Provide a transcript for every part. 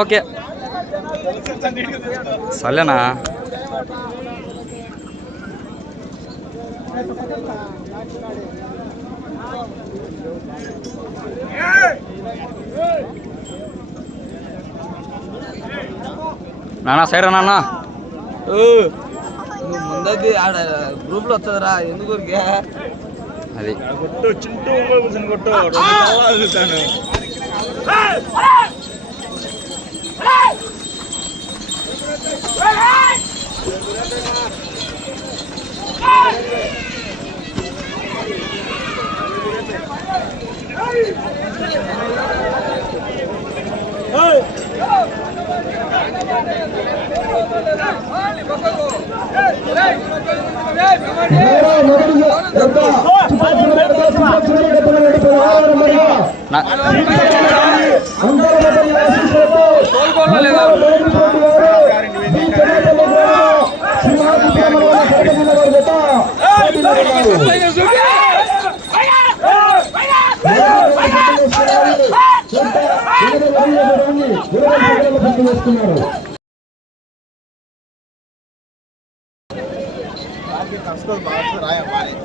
Okay. సర్లేనా నానా సైరా నాన్న. నువ్వు ముందది ఆడ గ్రూప్లో వస్తుందిరా ఎందుకు ఊరికే? అది. కొట్టు చింటూ కూర్చొని కొట్టు.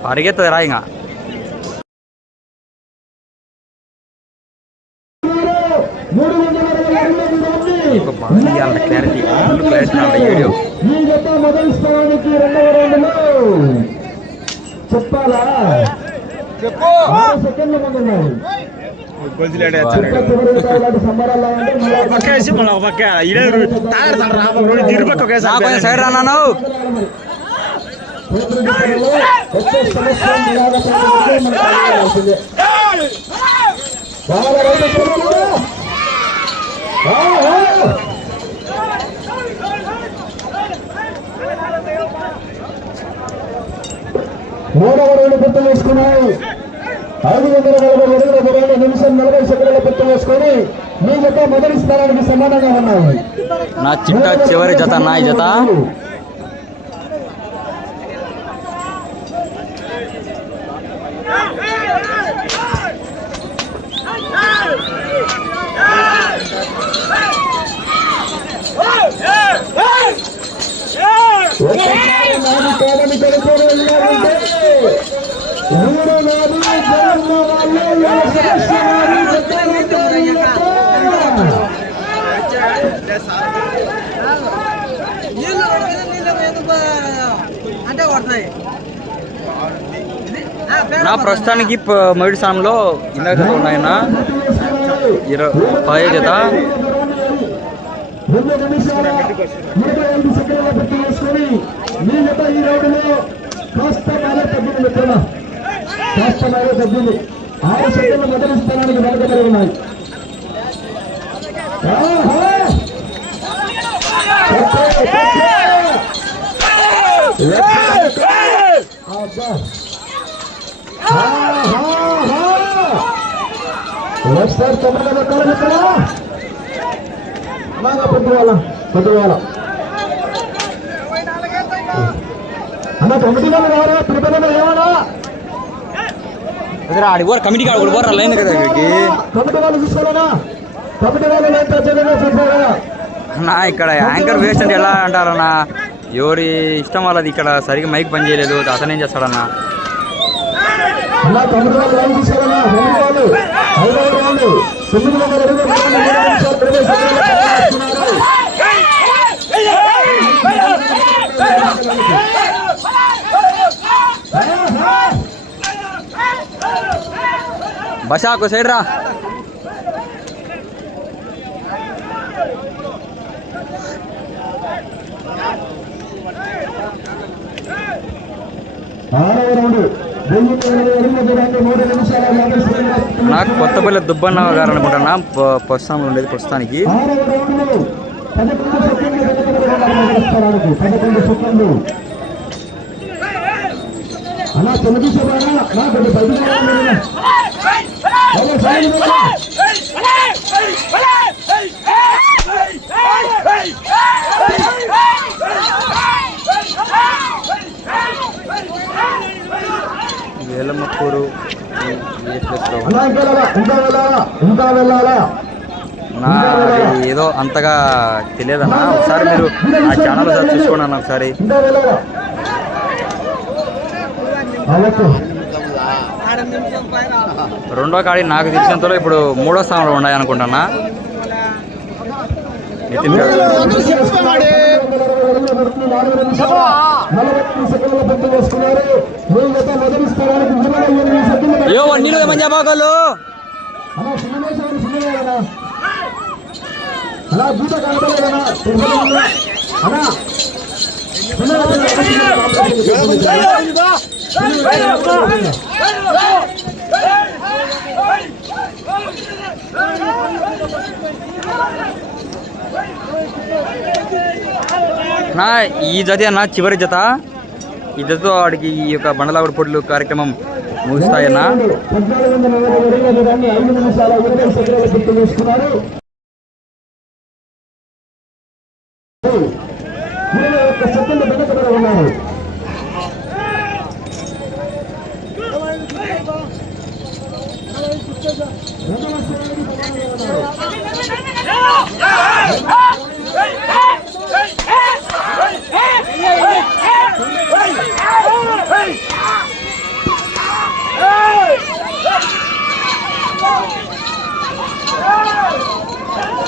పరిగెత్తది రా ఇంకా ఇప్పుడు బాగా క్లారిటీ ఫుల్ క్లారిటీ అంట వీడియో ఈ జత మొదటి స్థానానికి రెండవ రౌండ్లో చెప్పాలా? సెకండ్ల ముందు మళ్ళీ రా రెండు సైడ్ మూడవ రెండు గుర్తు వేసుకున్నాయి ఐదు వందల నలభై ఎనిమిది రెండు నిమిషం నలభై సెకండ్ల గుర్తు వేసుకొని మీ యొక్క మొదటి స్థానానికి సమానంగా ఉన్నాయి. నా చిట్ట చివరి జత నా జత. నా ప్రస్తుతానికి మొదటి స్థానంలో ఇందాక జత ఉన్నాయన్న. ఇరవై పది జత ఇరవై ఐదు సెకండ్ల మీ ఈ కాస్త మేరే తగ్గింది మిత్రమా కాస్త మేరే తగ్గింది ఆరు సెకండ్ల మొదటి స్థానానికి వెనకబడి ఉన్నాయి. ఆహా! తొమ్మిది అలాగా పొద్దువాల పొద్దువాల అన్న తొమ్మిది వేలు ఎవరు తిరుపతి ఏమన్నా ఆడి పోరా కమిటీ కాడ కూడా పోరా లైన్ కదా తీసుకోవాలనా తొమ్మిది వేలు లైన్ సరిపోదా అన్నా ఇక్కడ యాంకర్ వేస్ట్ అంటే ఎలా అంటారన్నా ఎవరి ఇష్టం వాళ్ళది ఇక్కడ సరిగ్గా మైక్ పని చేయలేదు అతనేం చేస్తాడన్నా అన్న యాభై సెకండ్ల నాకు కొత్తపల్లి దుబ్బన్న గారు అనుకుంటున్నా ప్రస్తుతం ఉండేది ప్రస్తుతానికి. అలా సాయం చేయండి. వేలమ్మకూరు నా ఏదో అంతగా తెలియదన్నా. ఒకసారి మీరు ఆ ఛానల్ చూసుకోండి అన్న ఒకసారి. రెండో కాడి నాకు తెలిసినంతలో ఇప్పుడు మూడో స్థానంలో ఉన్నాయి అనుకుంటున్నా నితిన్ గారు. నీళ్ళు అలా కనపడలేదనా అన్నా నా ఈ జత అన్న చివరి జత. ఈ జతతో వాడికి ఈ యొక్క బండలాగుడు పొడులు కార్యక్రమం ముగుస్తాయన్నా పద్నాలుగు వందల నలభై అడిగిన దాన్ని ఐదు నిమిషాల ఇరవై సెకండ్ల గుర్తు చేసుకున్నారు ఇరవై ఒక్క సెకండ్ వెనకబడి ఉన్నారు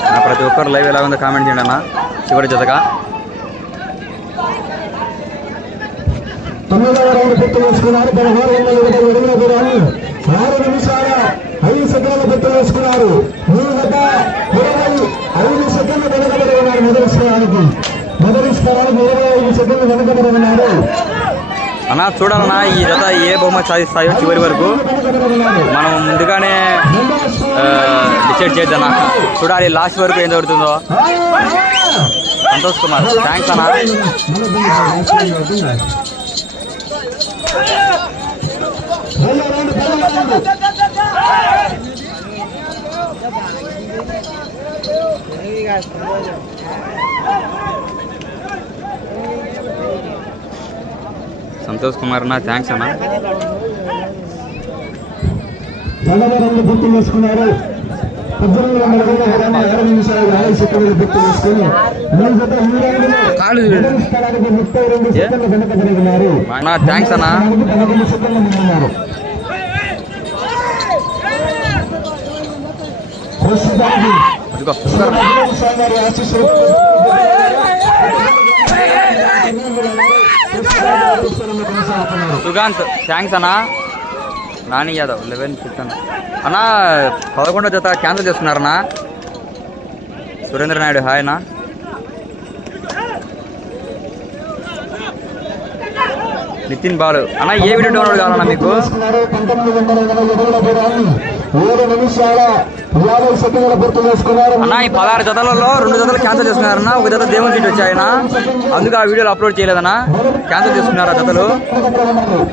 నా ప్రతి ఒక్కరు లైవ్ ఎలా ఉందో కామెంట్ చేయండి అన్న. చివరి జతగా. తొమ్మిదవ ఐదు మూడు ఇరవై ఐదు సెకండ్లు వెనకబడి ఉన్నారు మొదటి స్థానానికి మొదటి స్థానానికి ఇరవై ఐదు సెకండ్లు వెనకబడి ఉన్నారు చూడాలన్నా ఈ జత ఏ బహుమతి సాధిస్తాయో చివరి వరకు. మనం ముందుగానే డిసైడ్ చేద్దాం చూడాలి లాస్ట్ వరకు ఏం జరుగుతుందో. సంతోష్ కుమార్ థ్యాంక్స్ అన్న. సంతోష్ కుమార్ అన్న థ్యాంక్స్ అన్న. నలభై రెండు పూర్తి చేసుకున్నారు పద్దెనిమిది వందల నిమిషాలు సెకండ్లు పూర్తి చేసుకుని స్థానానికి ముప్పై రెండు సెకండ్లు పదకొండు సెకండ్లు ముందున్నారు ప్రస్తుతానికి సుగాంత్ థ్యాంక్స్ అన్న నాని యాదవ్ లెవెన్ ఫిఫ్టీన్ అన్నా పదకొండో జత క్యాన్సిల్ చేస్తున్నారన్నా. సురేంద్ర నాయుడు హాయ్ అన్న. నితిన్ బాలు. అన్న ఏ వీడియో డౌన్లోడ్ కావాలన్నా మీకు? అన్నా అన్న ఈ పదహారు జతలలో రెండు జతలు క్యాన్సిల్ చేసుకున్నారన్న ఒక జత దేవుని సీట్ వచ్చాయన అందుకు ఆ వీడియోలు అప్లోడ్ చేయలేదన్నా. క్యాన్సిల్ చేసుకున్నారు ఆ జతలు అతని తల్లి ఊళ్ళో చెప్పుకున్నారు మరి నాగార్జున హాయ్ అన్న సరే సరే అమ్మా, ఎవరు ఎవరు తీసుకున్నారు? ఎవరు తీసుకున్నారు?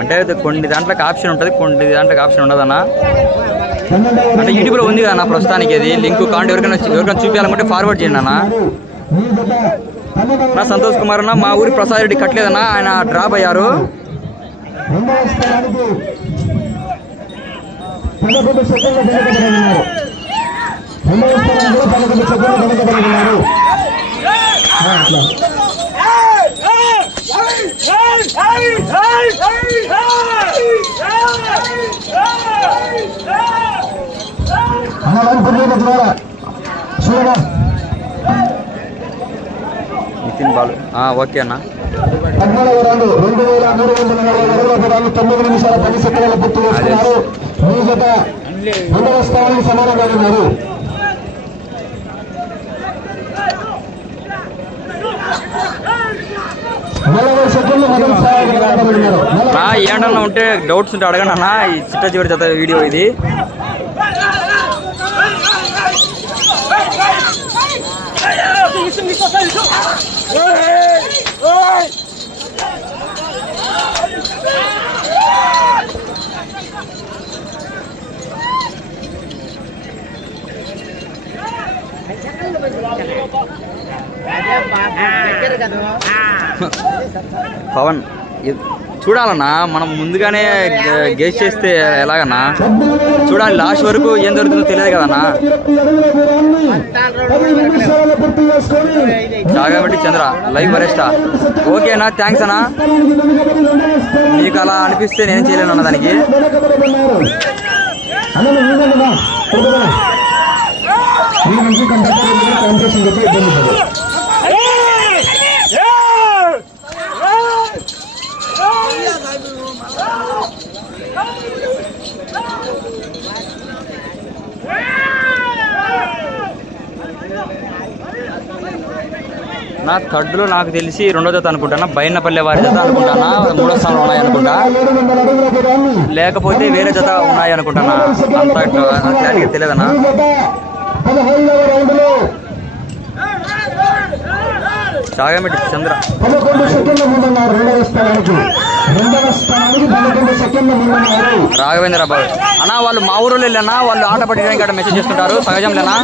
అంటే కొన్ని దాంట్లోకి ఆప్షన్ ఉంటుంది కొన్ని దాంట్లోకి ఆప్షన్ ఉండదన్నా. అంటే యూట్యూబ్లో ఉంది కదా ప్రస్తుతానికి అది లింక్ కాంటే ఎవరికైనా ఎవరికైనా చూపించాలనుకుంటే ఫార్వర్డ్ చేయండి అన్న. నా సంతోష్ కుమార్ అన్న మా ఊరి ప్రసాద్ రెడ్డి కట్టలేదన్న ఆయన డ్రాప్ అయ్యారు. నితిన్ బాలు ఓకే అన్న పద్నాలుగు రెండు వేల మూడు వందల నలభై అడుగుల దూరాన్ని తొమ్మిది నిమిషాల పది సెకండ్ల పూర్తి చేసుకున్నారు మీ జత రెండవ స్థానానికి సమానంగా ఉన్నారు నలభై సెకండ్లు వెనకబడి ఉన్నారు నా ఏమన్నా ఉంటే డౌట్స్ ఉంటే అడగండి అన్న. ఈ చిట్ట చివరి జత వీడియో ఇది. పవన్ చూడాలన్నా మనం ముందుగానే గేస్ చేస్తే ఎలాగన్నా? చూడాలి లాస్ట్ వరకు ఏం జరుగుతుందో తెలియదు కదన్నా? ఇరవై చంద్ర లైవ్ వరెస్టా. ఓకేనా థ్యాంక్స్ అన్నా. మీకు అలా అనిపిస్తే నేను చేయలేను అన్న దానికి. వెనకబడి ఉన్నారు మీదండి నా కొడుకునా మీ నుంచి కంటెంట్ కాంపిటీషన్ చెప్పి ఇబ్బంది పడదు నా థర్డ్లో నాకు తెలిసి రెండో జత అనుకుంటానా? బైనపల్లె వారి జత అనుకుంటానా? మూడో స్థానంలో ఉన్నాయి అనుకుంటా? లేకపోతే వేరే జత ఉన్నాయి అనుకుంటానా? అంత క్లారిటీ రౌండ్లో చాగమెట్టి చంద్ర. రాఘవేంద్ర బాబు. అన్నా వాళ్ళు మా ఊరు వెళ్ళానా వాళ్ళు ఆట పట్టడానికి అక్కడ మెసేజ్ చేస్తుంటారు. సహజంలేనా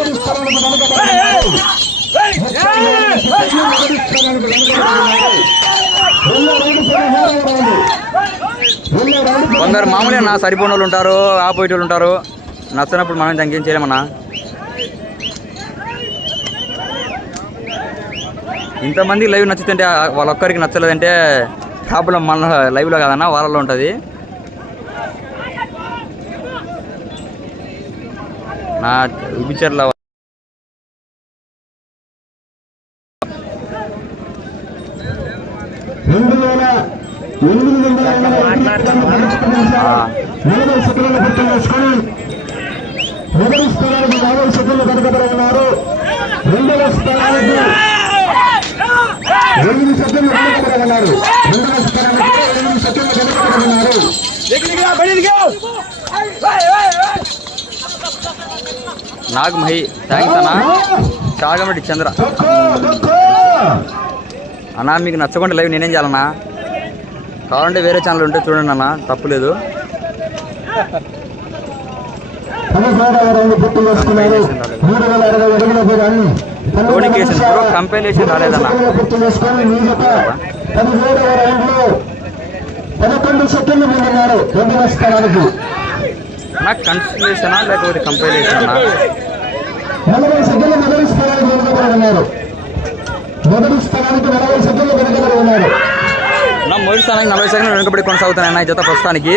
కొందరు మామూలుగా నా సరిపోయిన వాళ్ళు ఉంటారు ఆపోయిట్ వాళ్ళు ఉంటారు. నచ్చినప్పుడు మనం ఇంకేం చేయలేమన్నా. ఇంతమంది లైవ్ నచ్చుతుంటే వాళ్ళొక్కరికి నచ్చలేదంటే ప్రాబ్లం మన లైవ్లో కాదన్నా వాళ్ళలో ఉంటుంది. నా విచార్ల రెండు వేల ఎనిమిది వందల చేసుకొని మొదటి స్థానానికి వెనకబడి ఉన్నారు రెండవ స్థానానికి ఎనిమిది ఉన్నారు రెండవ స్థానానికి ఎనిమిది ఉన్నారు నాగ్ మహి థ్యాంక్స్ అన్నా. చాగమటి చంద్ర. అన్నా మీకు నచ్చకుండా లైవ్ నేనేం చేయాలన్నా? కావాలంటే వేరే ఛానల్ ఉంటే చూడండి అన్న తప్పులేదు. పదహారవ రౌండ్ పూర్తి చేసుకున్నారు మూడు వేల అరవై అడుగుల దూరాన్ని పూర్తి చేసుకొని మీ జత పదిహేడవ రౌండ్ పదకొండు సెకండ్లు ముందున్నారు రెండవ స్థానానికి నాకు కన్సిలేషనా లేకపోతే కంపైలేషనా నలభై సెకండ్లు మొదటి స్థానానికి వెనుకబడి ఉన్నారు మొదటి స్థానానికి నలభై సెకండ్లు వెనుకబడి ఉన్నారు నా మొదటి స్థానానికి నలభై సెకండ్లు వెనుకబడి కొనసాగుతున్నాయి జత ప్రస్తుతానికి.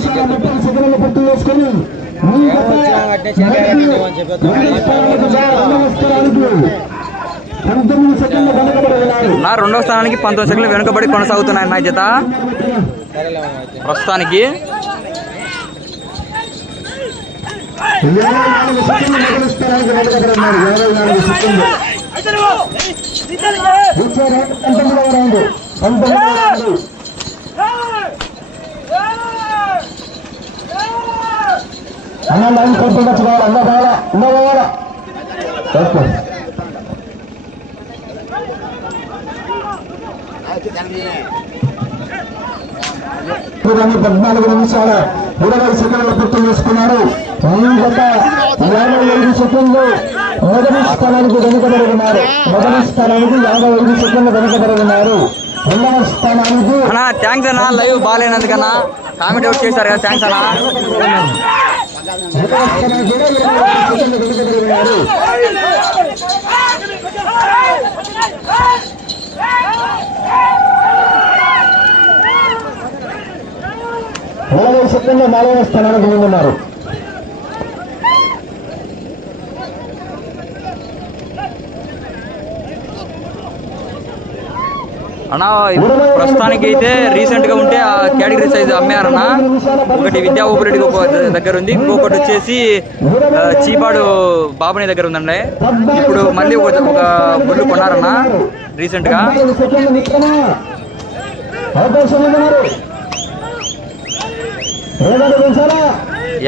సెకండ్లు పూర్తి చేసుకొని మీ జత వచ్చినా కట్టే చెరిగా కట్టే అని చెప్పేద్దాం రెండవ స్థానానికి పంతొమ్మిది సెకండ్లు వెనుకబడి ఉన్నారు నా రెండో స్థానానికి పంతొమ్మిది సెకండ్లు వెనుకబడి కొనసాగుతున్నాయి నా జత. ప్రస్తుతానికి యాభై నాలుగు సెకండ్లు మొదటి స్థానానికి వెనుకబడి ఉన్నారు యాభై నాలుగు సెకండ్లు వచ్చే రౌండ్ పంతొమ్మిదవ రౌండ్ పంతొమ్మిదవ రౌండ్ అన్న లైన్ కొట్టుకుంటూ కావాలి అన్న కావాలా అన్న కావాలా ఓకే పద్నాలుగు నిమిషాల ఇరవై సెకండ్ల పూర్తి చేసుకున్నారు. యాభై ఎనిమిది సెకండ్లు మొదటి స్థానానికి వెనుకబడి ఉన్నారు మొదటి స్థానానికి యాభై ఐదు సెకండ్లు వెనుకబడి ఉన్నారు రెండవ స్థానానికి అన్నా థ్యాంక్స్ అన్నా లైవ్ బాగాలేనందుకన్నా కామెంట్ అవుట్ చేశారు కదా థ్యాంక్స్ అన్నా. రెండవ స్థానానికి కూడా ఇరవై ఐదు సెకండ్లు వెనుకబడి ఉన్నారు నలభై సెకండ్లు నాలుగవ స్థానానికి ముందున్నారు అన్నా ప్రస్తుతానికి అయితే రీసెంట్గా ఉంటే ఆ కేటగిరీ సైజ్ అమ్మారన్నా. ఒకటి విద్యా ఊపిరెడ్డి ఒక దగ్గర ఉంది. ఇంకొకటి వచ్చేసి చీపాడు బాబుని దగ్గర ఉందండి. ఇప్పుడు మళ్ళీ ఒక ఒక బుడ్లు కొన్నారన్న రీసెంట్గా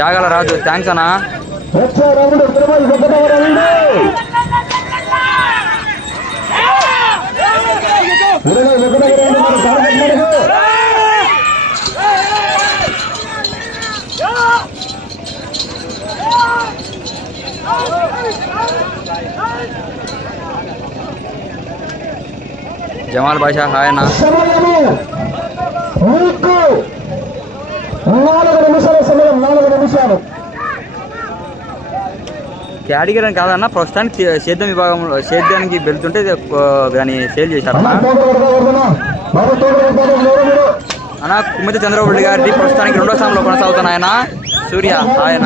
యాగల రాజు థ్యాంక్స్ అన్నా వచ్చే రౌండ్ ఇరవై ఒకటవ రౌండ్ ఇరవై ఒకటవ రౌండ్ మన టార్గెట్ మేరకు జమాల్ బాషా హాయ్ అన్న. నాలుగు నిమిషాల సమయం నాలుగు నిమిషాలు. కేటగిరీ అని కాదన్న ప్రస్తుతానికి సేద్యం విభాగంలో సేద్యానికి వెళ్తుంటే దాన్ని సేల్ చేశారన్న. అన్న కుమ్మిత చంద్రబాబు రెడ్డి గారి ప్రస్తుతానికి రెండో స్థానంలో కొనసాగుతున్నాయన సూర్య ఆయన.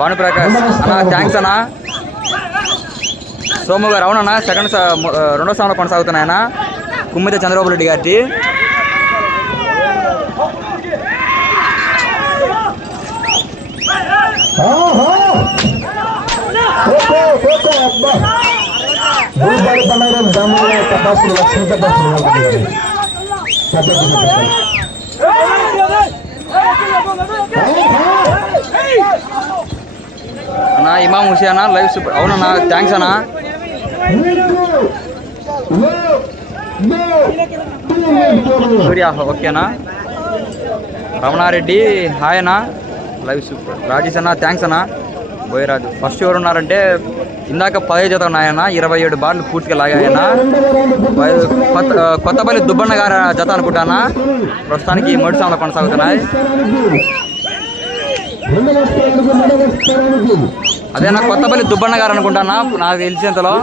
భాను ప్రకాష్ భానుప్రకాష్ అన్న థ్యాంక్స్ అన్న. సోము గారు అవునన్నా సెకండ్ రెండో స్థానంలో కొనసాగుతున్నాయన కుమ్మిత చంద్రబాబు రెడ్డి గారి లక్ష్మీ తపాసులు ఉంటుంది. పద్ధతి పద్ధతి. ఆహా! అన్న ఇమాం హుసేన్ అన్న లైవ్ సూపర్ అవునన్నా థ్యాంక్స్ అన్న వీడు, లో, లో, లో. సూర్య ఓకేనా రమణారెడ్డి హాయ్ అన్న లైవ్ సూపర్. రాజేష్ అన్న థ్యాంక్స్ అన్న. బోయరాజు. ఫస్ట్ ఎవరు ఉన్నారంటే ఇందాక పదహైదు జత ఉన్నాయన్న ఇరవై ఏడు బార్లు పూర్తిగా లాగాయన్న కొత్త కొత్తపల్లి దుబ్బన్న గారి జత అనుకుంటానా ప్రస్తుతానికి మొదటి స్థానంలో కొనసాగుతున్నాయి. అదే నా కొత్తపల్లి దుబ్బన్న గారు అనుకుంటానా నాకు తెలిసేంతలో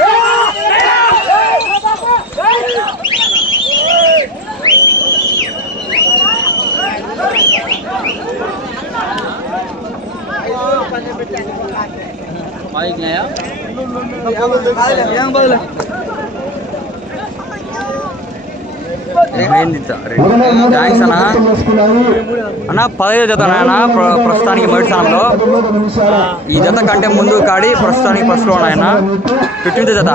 రెండవ రెండవ రౌండ్లో పదహైదు సెకండ్లు ముందున్నారు. పదహైదు సెకండ్లు ముందున్నారు. థ్యాంక్స్ అన్న. అన్న పదహైదు జత ఉన్నాయన్న ప్ర- ప్రస్తుతానికి మొదటి స్థానంలో. ఈ జత కంటే ముందు కాడి ప్రస్తుతానికి ఫస్ట్లో ఉన్నాయన్న. ఫిఫ్టీన్త్ జత.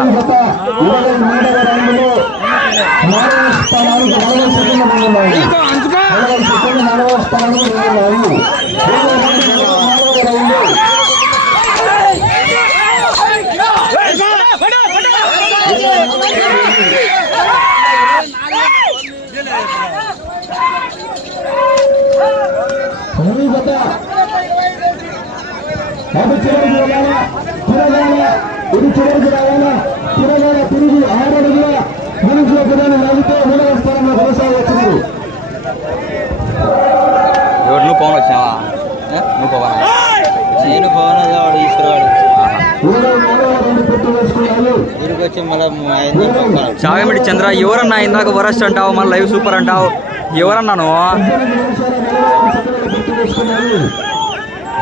అది చివరికి రావాలా తిరగాల ఇది చివరికి రావాలా తిరగాల తిరిగి ఆరు అడుగుల గురించి ఒకదాన్ని నవ్వుతూ మూడవ స్థానంలో కొనసాగొచ్చినారు ఎవరు నువ్వు పవన్ వచ్చినావా ఏ? నువ్వు పవన్ నేను పవన్ వాడు తీసుకురావాడు ఇరవై నాలుగవ రెండు పూర్తి చేసుకున్నారు ఊరికి వచ్చి మళ్ళీ చాగమిడి చంద్ర ఎవరన్నా ఇందాక వరస్ట్ అంటావు మళ్ళీ లైవ్ సూపర్ అంటావు? ఎవరన్నాను?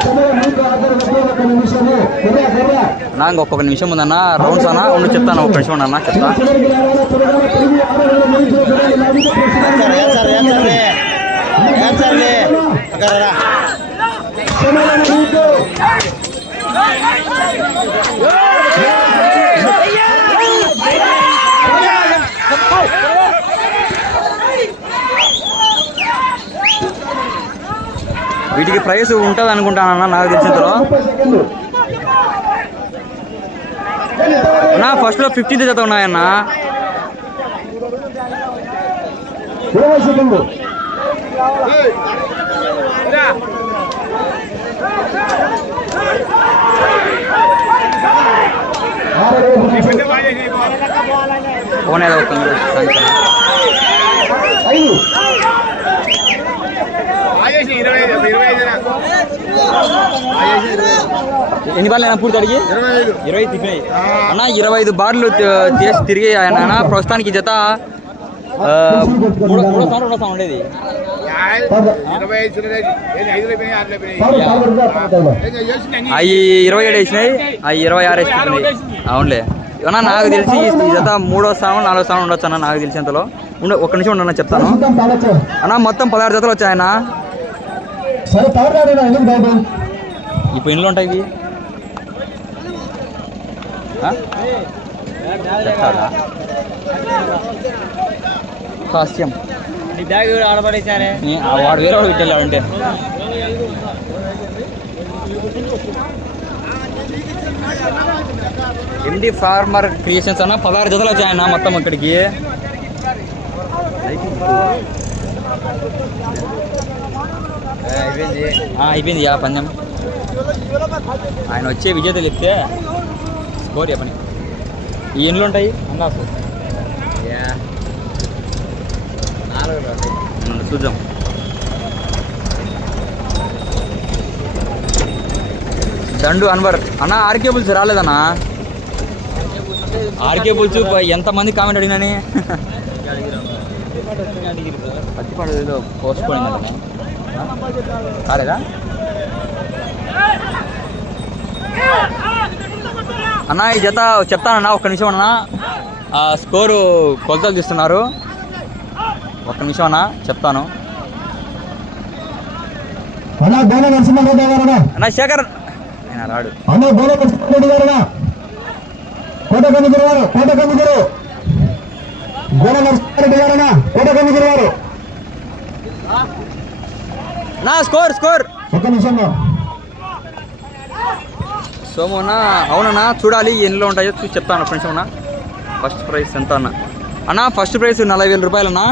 పద్దెనిమిది నిమిషాల నలభై ఐదు సెకండ్లు పూర్తి చేసుకున్నారు సమయం మీకు ఆఖరి ఒకే ఒక నిమిషము కొర్రా కొర్రా నా ఇంకొక నిమిషం ఉందన్న రౌండ్స్ అన్న ఉండి చెప్తాను ఒక నిమిషం అన్న చెప్తా చివరికి రావాలా తిరగాల తిరిగి ఆరు అడుగుల గురించి ఒకదాన్ని నవ్వుతూ సమయం మీకు వీటికి ప్రైస్ ఉంటుంది అనుకుంటానన్నా నాకు తెలిసినంతలో నా ఫస్ట్లో అన్నా ఫస్ట్లో ఫిఫ్టీన్త్ జత ఉన్నాయన్నా. ఎన్ని బార్లు అయినా పూర్తి అడిగి? ఇరవై ఐదు. తిప్పినాయి. అన్న ఇరవై ఐదు బార్లు చేసి తిరిగి ఆయన అన్న ప్రస్తుతానికి జత మూడో మూడో స్థానం రెండో స్థానం ఉండేది. అన్ని. అవి ఇరవై ఏడు వేసినాయి అవి ఇరవై ఆరు వేసినాయి అవునులే. ఏమన్నా నాకు తెలిసి జత మూడో స్థానం నాలుగో స్థానం ఉండొచ్చు అన్న నాకు తెలిసినంతలో. ఉండ ఒక్క నిమిషం ఉండన్న చెప్తాను. అన్న మొత్తం పదహారు జతలు వచ్చాయన్న. సరే తవరాడు ఎందుకు బాబు? ఇప్పుడు ఎన్ని ఉంటాయి ఇవి? హాస్యం వాడు వేరే వాడు పెట్టాడు అంటే ఎండి ఫార్మర్ క్రియేషన్స్ అన్న పదహారు జతలు వచ్చాయన్న మొత్తం ఇక్కడికి. అయిపోయింది యా పందెం. ఆయన వచ్చే విజేతలు చెప్తే స్కోర్ చెప్పని. ఈ ఎన్నిలు ఉంటాయి? అన్నా ఉండు, చూద్దాం. దండు అన్వర్. అన్న ఆర్కే బుల్స్ రాలేదన్నా? ఆర్కే బుల్స్ ఎంతమంది కామెంట్ అడిగినని? పత్తిపాడు పోస్ట్ పోయిందంట కాలేదా? అన్న ఈ జత చెప్తానన్నా ఒక్క నిమిషం అన్న. స్కోరు కొలతలు తీస్తున్నారు. ఒక్క నిమిషం అన్న చెప్తాను. అన్నా శేఖర్ ఆయన రాడు. కోట కమిదిరి వారు కోట కమిదిరు బోన నరసింహారెడ్డి గారనా కోట వారు. నా స్కోర్ స్కోర్. ఒక్క నిమిషం. సోము అన్న అవునన్నా చూడాలి ఎన్నిలో ఉంటాయో చూసి చెప్తాను ఫ్రెండ్స్ అన్న. ఫస్ట్ ప్రైస్ ఎంత అన్న? అన్న ఫస్ట్ ప్రైస్ నలభై వేల రూపాయలన్నా.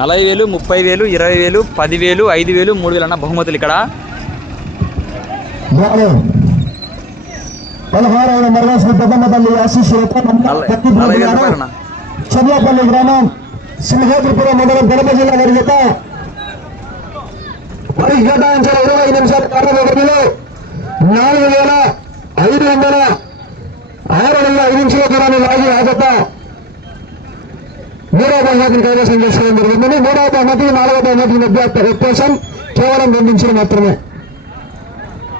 నలభై వేలు ముప్పై వేలు ఇరవై వేలు పదివేలు ఐదు వేలు మూడు వేలు అన్న బహుమతులు ఇక్కడ. నలభై వేల రూపాయలన్నా. చర్లాపల్లి గ్రామం సింహాద్రిపురం మండలం జిల్లా వారి మరి కేటాయించిన ఇరవై నిమిషాల కాల వ్యవధిలో నాలుగు వేల ఐదు వందల ఆరు వందల ఐదు నిమిషాల దూరాన్ని లాగి ఆగత మూడవ బహుమతిని కైవసం చేసుకోవడం జరుగుతుంది. మూడవ బహుమతి నాలుగవ బహుమతి మధ్య వ్యత్యాసం కేవలం రెండు మాత్రమే.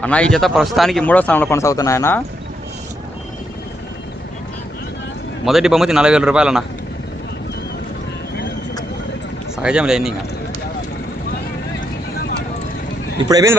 అన్న ఈ జత ప్రస్తుతానికి మూడో స్థానంలో కొనసాగుతున్నాయన్న మొదటి బహుమతి నలభై వేల రూపాయలన్నా సహజం లేని ఇంకా ఇప్పుడు అయిపోయింది